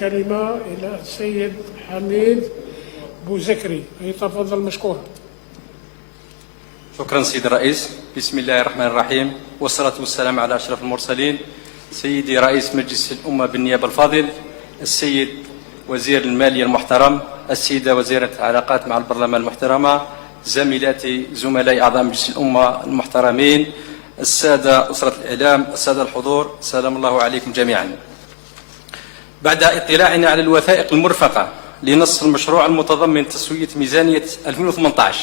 كلمة إلى السيد حميد بوزكري، يتفضل مشكورا. شكرا سيدي الرئيس. بسم الله الرحمن الرحيم، والصلاة والسلام على أشرف المرسلين. سيدي رئيس مجلس الأمة بالنيابة الفاضل، السيد وزير المالية المحترم، السيدة وزيرة العلاقات مع البرلمان المحترمة، زميلاتي زملاء أعضاء مجلس الأمة المحترمين، السادة أسرة الإعلام، السادة الحضور، سلام الله عليكم جميعا. بعد اطلاعنا على الوثائق المرفقة لنص المشروع المتضمن تسوية ميزانية 2018،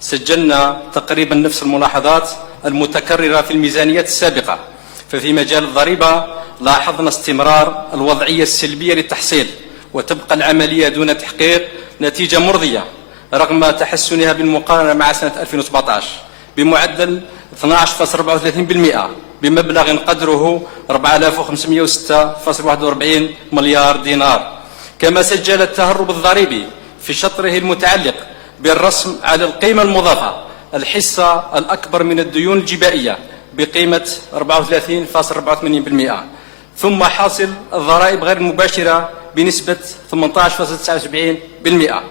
سجلنا تقريبا نفس الملاحظات المتكررة في الميزانيات السابقة. ففي مجال الضريبة لاحظنا استمرار الوضعية السلبية للتحصيل، وتبقى العملية دون تحقيق نتيجة مرضية رغم تحسنها بالمقارنة مع سنة 2017 بمعدل 12.34% بمبلغ قدره 4506.41 مليار دينار. كما سجل التهرب الضريبي في شطره المتعلق بالرسم على القيمة المضافة الحصة الأكبر من الديون الجبائية بقيمة 34.84%، ثم حاصل الضرائب غير المباشرة بنسبة 18.79%.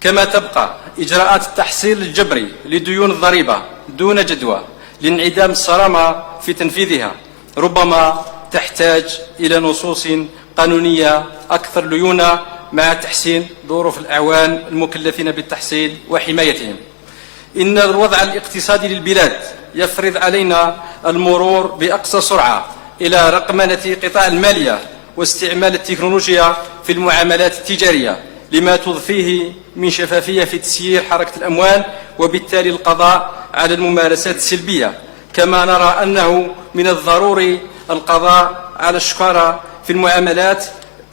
كما تبقى إجراءات التحصيل الجبري لديون الضريبة دون جدوى لانعدام الصرامة في تنفيذها، ربما تحتاج إلى نصوص قانونية أكثر ليونة مع تحسين ظروف الأعوان المكلفين بالتحصيل وحمايتهم. إن الوضع الاقتصادي للبلاد يفرض علينا المرور بأقصى سرعة إلى رقمنة قطاع المالية واستعمال التكنولوجيا في المعاملات التجارية لما تضفيه من شفافية في تسيير حركة الأموال، وبالتالي القضاء على الممارسات السلبية. كما نرى أنه من الضروري القضاء على الشقارة في المعاملات،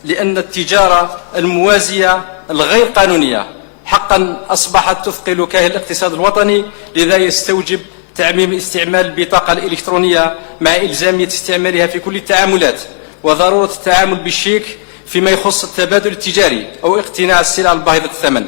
لأن التجارة الموازية الغير قانونية حقا أصبحت تثقل كاهل الاقتصاد الوطني، لذا يستوجب تعميم استعمال البطاقة الإلكترونية مع إلزامية استعمالها في كل التعاملات، وضرورة التعامل بالشيك فيما يخص التبادل التجاري أو اقتناع السلع الباهظة الثمن.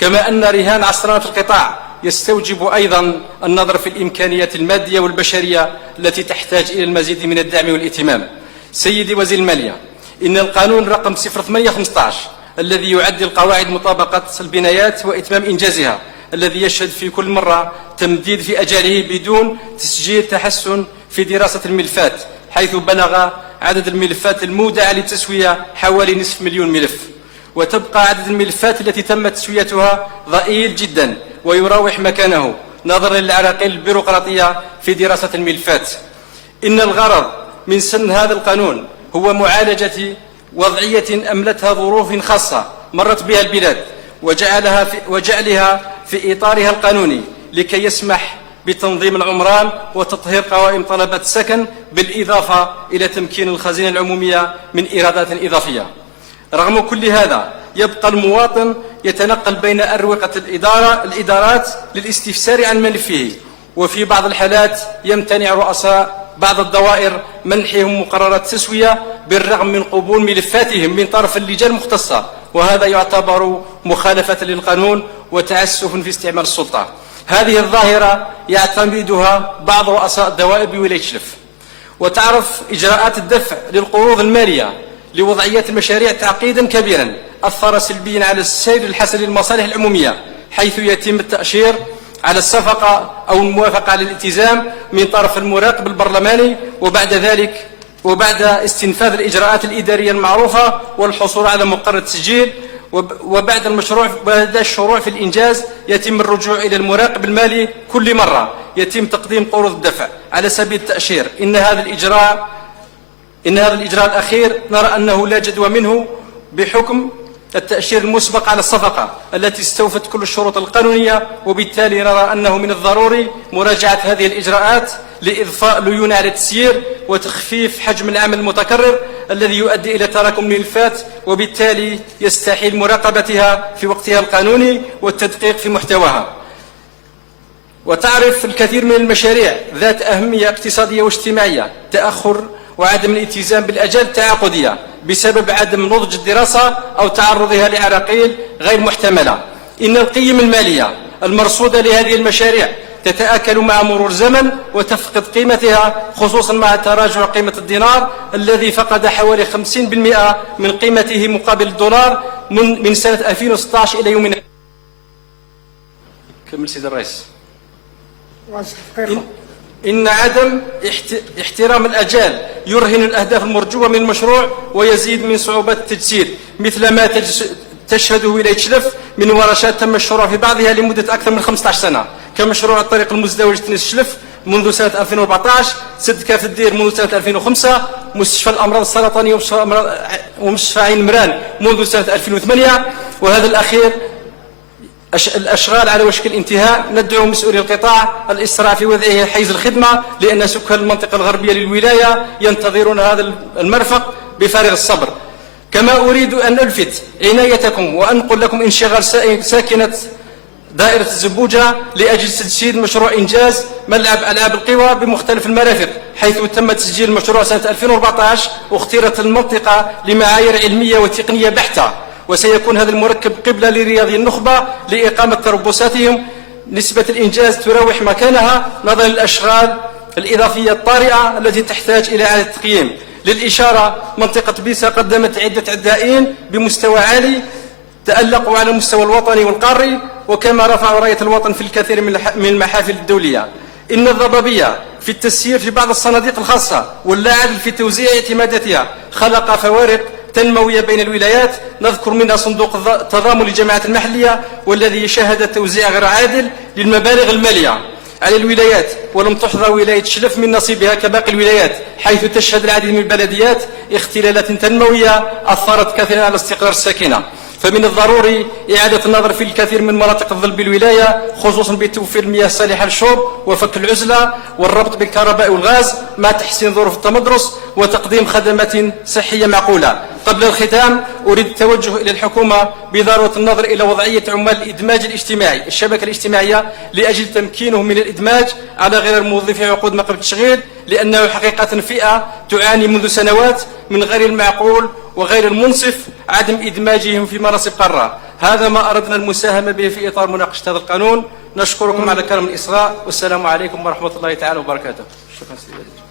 كما أن رهان عصرنة القطاع يستوجب أيضا النظر في الإمكانيات المادية والبشرية التي تحتاج إلى المزيد من الدعم والاهتمام. سيدي وزير المالية، إن القانون رقم 0815 الذي يعدل قواعد مطابقة البنايات وإتمام إنجازها، الذي يشهد في كل مرة تمديد في أجاله بدون تسجيل تحسن في دراسة الملفات، حيث بلغ عدد الملفات المودعة للتسوية حوالي نصف مليون ملف، وتبقى عدد الملفات التي تم تسويتها ضئيل جدا ويراوح مكانه نظرا للعراقيل البيروقراطية في دراسة الملفات. إن الغرض من سن هذا القانون هو معالجة وضعية أملتها ظروف خاصة مرت بها البلاد، وجعلها في إطارها القانوني لكي يسمح بتنظيم العمران وتطهير قوائم طلبات السكن، بالإضافة إلى تمكين الخزينة العمومية من إيرادات إضافية. رغم كل هذا يبقى المواطن يتنقل بين أروقة الإدارات للاستفسار عن ملفه، وفي بعض الحالات يمتنع رؤساء بعض الدوائر منحهم مقررات التسوية بالرغم من قبول ملفاتهم من طرف اللجان المختصة، وهذا يعتبر مخالفة للقانون وتعسف في استعمال السلطة. هذه الظاهرة يعتمدها بعض رؤساء الدوائر بولاية شلف. وتعرف إجراءات الدفع للقروض المالية لوضعية المشاريع تعقيدا كبيرا أثر سلبيا على السير الحسن للمصالح العمومية، حيث يتم التأشير على الصفقة أو الموافقة على الالتزام من طرف المراقب البرلماني، وبعد استنفاذ الإجراءات الإدارية المعروفة والحصول على مقرر التسجيل، وبعد الشروع في الإنجاز يتم الرجوع إلى المراقب المالي كل مرة يتم تقديم قروض الدفع على سبيل التأشير. إن هذا الإجراء الأخير نرى أنه لا جدوى منه بحكم التأشير المسبق على الصفقة التي استوفت كل الشروط القانونية، وبالتالي نرى أنه من الضروري مراجعة هذه الإجراءات لإضفاء ليونة على التسيير وتخفيف حجم العمل المتكرر الذي يؤدي إلى تراكم الملفات، وبالتالي يستحيل مراقبتها في وقتها القانوني والتدقيق في محتواها. وتعرف الكثير من المشاريع ذات أهمية اقتصادية واجتماعية تأخر وعدم الالتزام بالأجال التعاقدية بسبب عدم نضج الدراسة أو تعرضها لعراقيل غير محتملة. إن القيم المالية المرصودة لهذه المشاريع تتآكل مع مرور الزمن وتفقد قيمتها، خصوصا مع تراجع قيمة الدينار الذي فقد حوالي 50% من قيمته مقابل الدولار من سنة 2016 إلى يومنا. كمل سيد الرئيس. إن عدم احترام الأجال يرهن الأهداف المرجوة من المشروع ويزيد من صعوبات التجسيد، مثل ما تشهده ولاية شلف من ورشات تم الشروع في بعضها لمدة أكثر من 15 سنة، كمشروع الطريق المزدوج تنس شلف منذ سنة 2014، سد كاف الدير منذ سنة 2005، مستشفى الأمراض السرطانية ومستشفى عين مران منذ سنة 2008، وهذا الأخير الأشغال على وشك الانتهاء. ندعو مسؤولي القطاع الإسراع في وضعه حيز الخدمة، لأن سكان المنطقة الغربية للولاية ينتظرون هذا المرفق بفارغ الصبر. كما أريد أن ألفت عنايتكم وأنقل لكم انشغال ساكنة دائرة الزبوجة لأجل تجسيد مشروع إنجاز ملعب ألعاب القوى بمختلف المرافق، حيث تم تسجيل المشروع سنة 2014 واختيرت المنطقة لمعايير علمية وتقنية بحتة، وسيكون هذا المركب قبلة لرياضي النخبة لإقامة تربصاتهم. نسبة الإنجاز تراوح مكانها نظرا للأشغال الإضافية الطارئة التي تحتاج إلى إعادة تقييم. للإشارة، منطقة بيسا قدمت عدة عدائين بمستوى عالي تألقوا على المستوى الوطني والقاري، وكما رفعوا راية الوطن في الكثير من المحافل الدولية. إن الضبابية في التسيير في بعض الصناديق الخاصة واللاعب في توزيع اعتماداتها خلق فوارق تنموية بين الولايات، نذكر منها صندوق التضامن للجماعات المحلية والذي شهد توزيع غير عادل للمبالغ المالية على الولايات، ولم تحظى ولاية شلف من نصيبها كباقي الولايات، حيث تشهد العديد من البلديات اختلالات تنموية أثرت كثيرا على استقرار الساكنة. فمن الضروري إعادة النظر في الكثير من مناطق الظل بالولاية، خصوصا بتوفير المياه الصالحة للشرب وفك العزلة والربط بالكهرباء والغاز مع تحسين ظروف التمدرس وتقديم خدمات صحية معقولة. قبل الختام، أريد التوجه إلى الحكومة بضرورة النظر إلى وضعية عمال الإدماج الاجتماعي الشبكة الاجتماعية لأجل تمكينهم من الإدماج على غير الموظفي عقود ما قبل التشغيل، لأنه حقيقة فئة تعاني منذ سنوات من غير المعقول وغير المنصف عدم إدماجهم في مناصب قارة. هذا ما أردنا المساهمة به في إطار مناقشة هذا القانون. نشكركم على كرم الإصغاء، والسلام عليكم ورحمة الله تعالى وبركاته. شكرا سيدي.